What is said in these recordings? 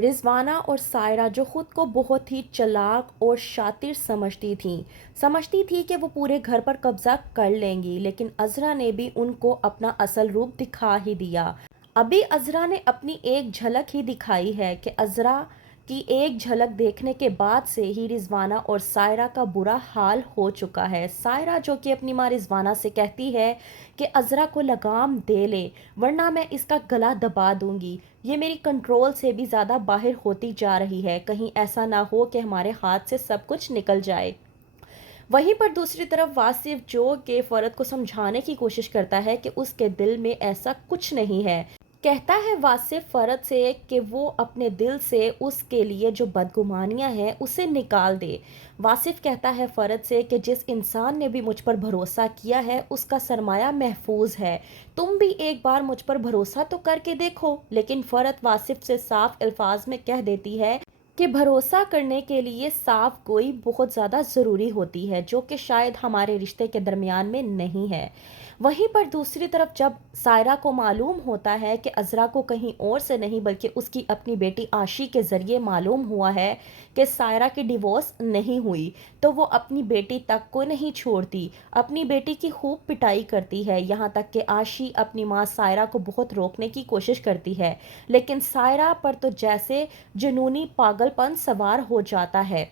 رضوانہ اور سائرہ جو خود کو بہت ہی چلاک اور شاطر سمجھتی تھی کہ وہ پورے گھر پر قبضہ کر لیں گی، لیکن عذرا نے بھی ان کو اپنا اصل روپ دکھا ہی دیا۔ ابھی عذرا نے اپنی ایک جھلک ہی دکھائی ہے کہ عذرا کی ایک جھلک دیکھنے کے بعد سے ہی رضوانہ اور سائرہ کا برا حال ہو چکا ہے۔ سائرہ جو کہ اپنی ماں رضوانہ سے کہتی ہے کہ عذرا کو لگام دے لے ورنہ میں اس کا گلا دبا دوں گی، یہ میری کنٹرول سے بھی زیادہ باہر ہوتی جا رہی ہے، کہیں ایسا نہ ہو کہ ہمارے ہاتھ سے سب کچھ نکل جائے۔ وہیں پر دوسری طرف واصف جو کہ فرد کو سمجھانے کی کوشش کرتا ہے کہ اس کے دل میں ایسا کچھ نہیں ہے، کہتا ہے واصف فرد سے کہ وہ اپنے دل سے اس کے لیے جو بدگمانیاں ہیں اسے نکال دے۔ واصف کہتا ہے فرد سے کہ جس انسان نے بھی مجھ پر بھروسہ کیا ہے اس کا سرمایہ محفوظ ہے، تم بھی ایک بار مجھ پر بھروسہ تو کر کے دیکھو۔ لیکن فرد واصف سے صاف الفاظ میں کہہ دیتی ہے کہ بھروسہ کرنے کے لیے صاف گوئی بہت زیادہ ضروری ہوتی ہے، جو کہ شاید ہمارے رشتے کے درمیان میں نہیں ہے۔ وہیں پر دوسری طرف جب سائرہ کو معلوم ہوتا ہے کہ عذرا کو کہیں اور سے نہیں بلکہ اس کی اپنی بیٹی عاشی کے ذریعے معلوم ہوا ہے کہ سائرہ کی ڈیورس نہیں ہوئی، تو وہ اپنی بیٹی تک کو نہیں چھوڑتی، اپنی بیٹی کی خوب پٹائی کرتی ہے، یہاں تک کہ عاشی اپنی ماں سائرہ کو بہت روکنے کی کوشش کرتی ہے، لیکن سائرہ پر تو جیسے جنونی پاگل پن سوار ہو جاتا ہے،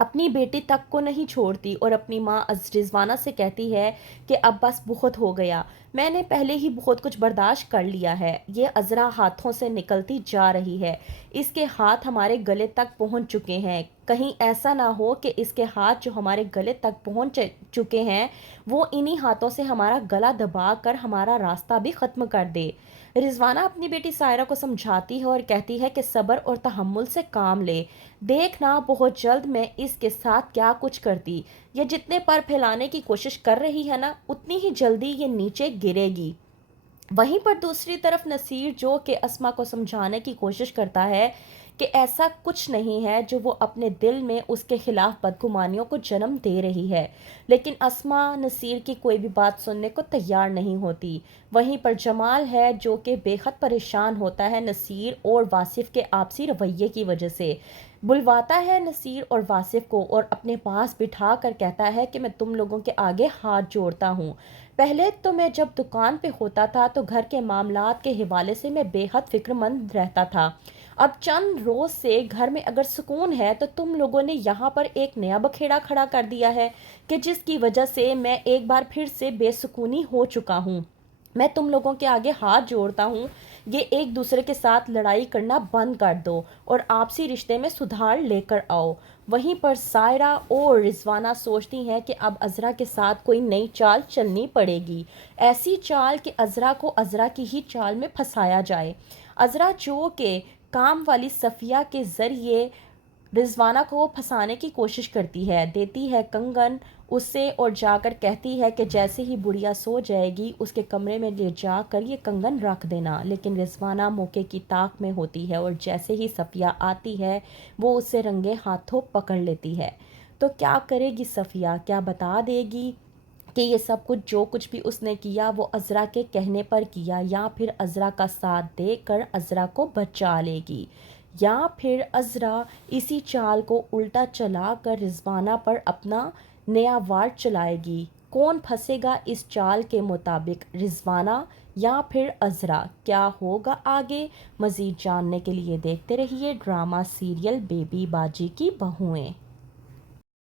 اپنی بیٹی تک کو نہیں چھوڑتی اور اپنی ماں رضوانہ سے کہتی ہے کہ اب بس بہت ہو گیا، میں نے پہلے ہی بہت کچھ برداشت کر لیا ہے، یہ عذرا ہاتھوں سے نکلتی جا رہی ہے، اس کے ہاتھ ہمارے گلے تک پہنچ چکے ہیں، کہیں ایسا نہ ہو کہ اس کے ہاتھ جو ہمارے گلے تک پہنچ چکے ہیں وہ انہی ہاتھوں سے ہمارا گلا دبا کر ہمارا راستہ بھی ختم کر دے۔ رضوانہ اپنی بیٹی سائرہ کو سمجھاتی ہے اور کہتی ہے کہ صبر اور تحمل سے کام لے، دیکھنا بہت جلد میں اس کے ساتھ کیا کچھ کرتی، یہ جتنے پر پھیلانے کی کوشش کر رہی ہے نا اتنی ہی جلدی یہ نیچے گرے گی۔ وہیں پر دوسری طرف نصیر جو کہ اسما کو سمجھانے کی کوشش کرتا ہے کہ ایسا کچھ نہیں ہے جو وہ اپنے دل میں اس کے خلاف بدگمانیوں کو جنم دے رہی ہے، لیکن اسما نصیر کی کوئی بھی بات سننے کو تیار نہیں ہوتی۔ وہیں پر جمال ہے جو کہ بے حد پریشان ہوتا ہے نصیر اور واصف کے آپسی رویے کی وجہ سے، بلواتا ہے نصیر اور واصف کو اور اپنے پاس بٹھا کر کہتا ہے کہ میں تم لوگوں کے آگے ہاتھ جوڑتا ہوں، پہلے تو میں جب دکان پہ ہوتا تھا تو گھر کے معاملات کے حوالے سے میں بے حد فکر مند رہتا تھا، اب چند روز سے گھر میں اگر سکون ہے تو تم لوگوں نے یہاں پر ایک نیا بکھیڑا کھڑا کر دیا ہے کہ جس کی وجہ سے میں ایک بار پھر سے بے سکونی ہو چکا ہوں۔ میں تم لوگوں کے آگے ہاتھ جوڑتا ہوں، یہ ایک دوسرے کے ساتھ لڑائی کرنا بند کر دو اور آپسی رشتے میں سدھار لے کر آؤ۔ وہیں پر سائرہ اور رضوانہ سوچتی ہیں کہ اب عذرا کے ساتھ کوئی نئی چال چلنی پڑے گی، ایسی چال کہ عذرا کو عذرا کی ہی چال میں پھنسایا جائے۔ عذرا جو کہ کام والی صفیہ کے ذریعے رضوانہ کو پھنسانے کی کوشش کرتی ہے، دیتی ہے کنگن اسے اور جا کر کہتی ہے کہ جیسے ہی بڑھیا سو جائے گی اس کے کمرے میں لے جا کر یہ کنگن رکھ دینا، لیکن رضوانہ موقع کی طاق میں ہوتی ہے اور جیسے ہی صفیہ آتی ہے وہ اسے رنگے ہاتھوں پکڑ لیتی ہے۔ تو کیا کرے گی صفیہ، کیا بتا دے گی کہ یہ سب کچھ جو کچھ بھی اس نے کیا وہ عذرا کے کہنے پر کیا، یا پھر عذرا کا ساتھ دے کر عذرا کو بچا لے گی، یا پھر عذرا اسی چال کو الٹا چلا کر رضوانہ پر اپنا نیا وار چلائے گی؟ کون پھنسے گا اس چال کے مطابق، رضوانہ یا پھر عذرا؟ کیا ہوگا آگے؟ مزید جاننے کے لیے دیکھتے رہیے ڈرامہ سیریل بیبی باجی کی بہوئیں۔